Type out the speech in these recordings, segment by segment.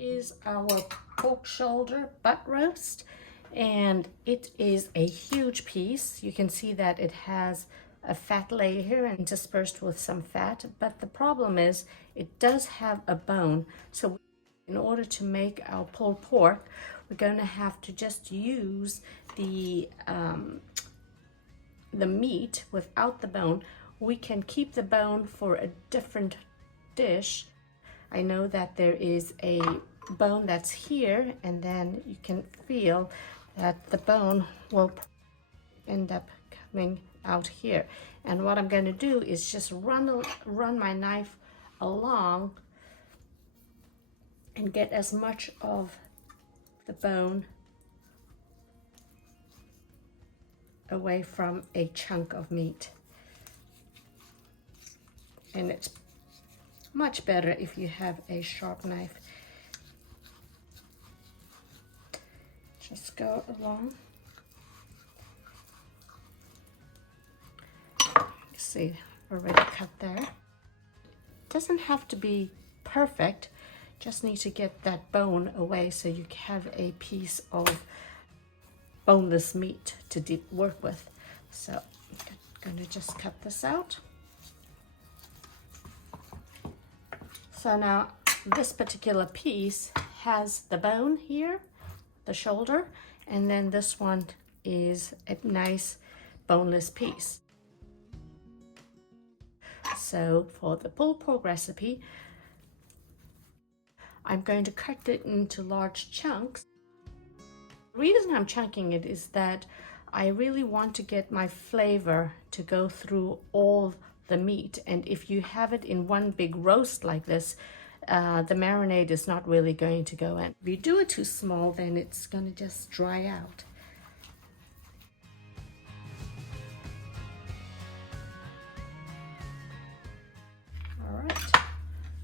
is our pork shoulder butt roast, and it is a huge piece. You can see that it has a fat layer here and interspersed with some fat, but the problem is it does have a bone. So in order to make our pulled pork, we're going to have to just use the meat without the bone. We can keep the bone for a different dish. I know that there is a bone that's here, and then you can feel that the bone will end up coming out here. And what I'm going to do is just run my knife along and get as much of the bone away from a chunk of meat. And it's much better if you have a sharp knife. Just go along. See, already cut there. Doesn't have to be perfect, just need to get that bone away so you have a piece of boneless meat to work with. So I'm gonna just cut this out. So now this particular piece has the bone here, the shoulder, and then this one is a nice boneless piece. So for the pulled pork recipe, I'm going to cut it into large chunks. The reason I'm chunking it is that I really want to get my flavor to go through all the meat, and if you have it in one big roast like this, the marinade is not really going to go in. If you do it too small, then it's going to just dry out. All right,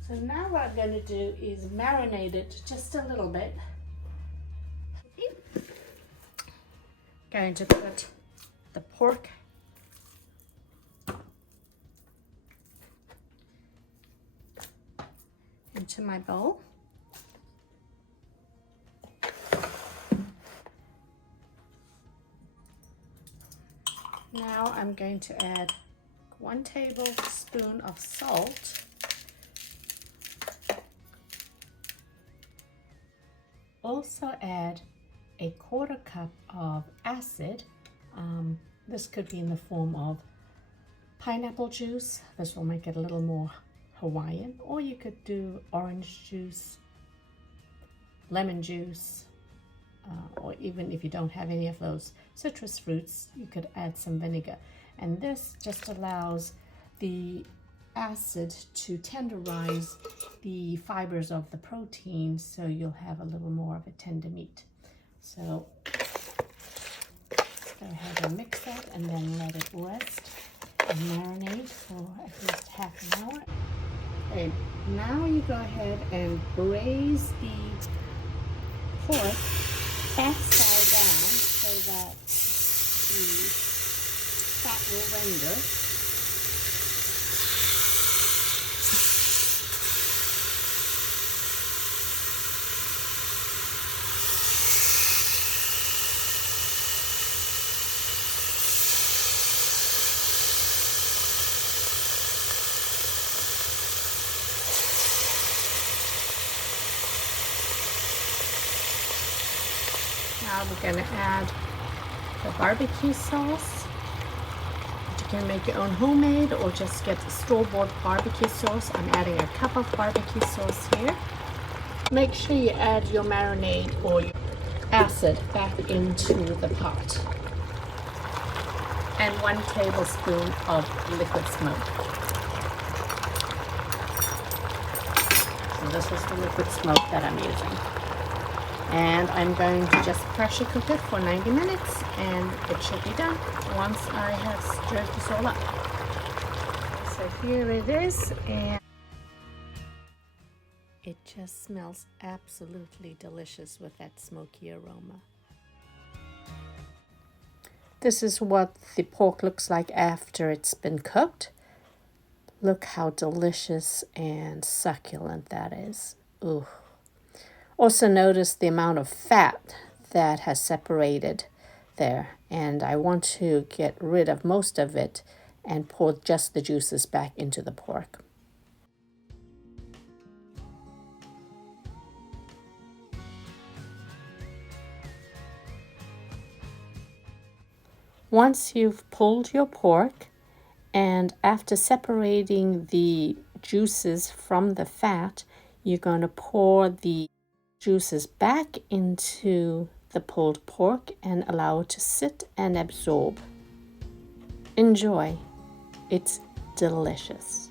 so now what I'm going to do is marinate it just a little bit. Going to put the pork into my bowl. Now I'm going to add 1 tablespoon of salt, also add a 1/4 cup of acid. This could be in the form of pineapple juice. This will make it a little more Hawaiian, or you could do orange juice, lemon juice, or even if you don't have any of those citrus fruits, you could add some vinegar. And this just allows the acid to tenderize the fibers of the protein, so you'll have a little more of a tender meat. So go ahead and mix that and then let it rest and marinate for at least half an hour. And now you go ahead and braise the pork half side down so that the fat will render. Now we're going to add the barbecue sauce. You can make your own homemade or just get store-bought barbecue sauce. I'm adding 1 cup of barbecue sauce here. Make sure you add your marinade or your acid back into the pot. And 1 tablespoon of liquid smoke. So this is the liquid smoke that I'm using. And I'm going to just pressure cook it for 90 minutes and it should be done once I have stirred this all up. So here it is, and it just smells absolutely delicious with that smoky aroma. This is what the pork looks like after it's been cooked. Look how delicious and succulent that is. Ooh. Also notice the amount of fat that has separated there, and I want to get rid of most of it and pour just the juices back into the pork. Once you've pulled your pork, and after separating the juices from the fat, you're going to pour the juices back into the pulled pork and allow it to sit and absorb. Enjoy. It's delicious.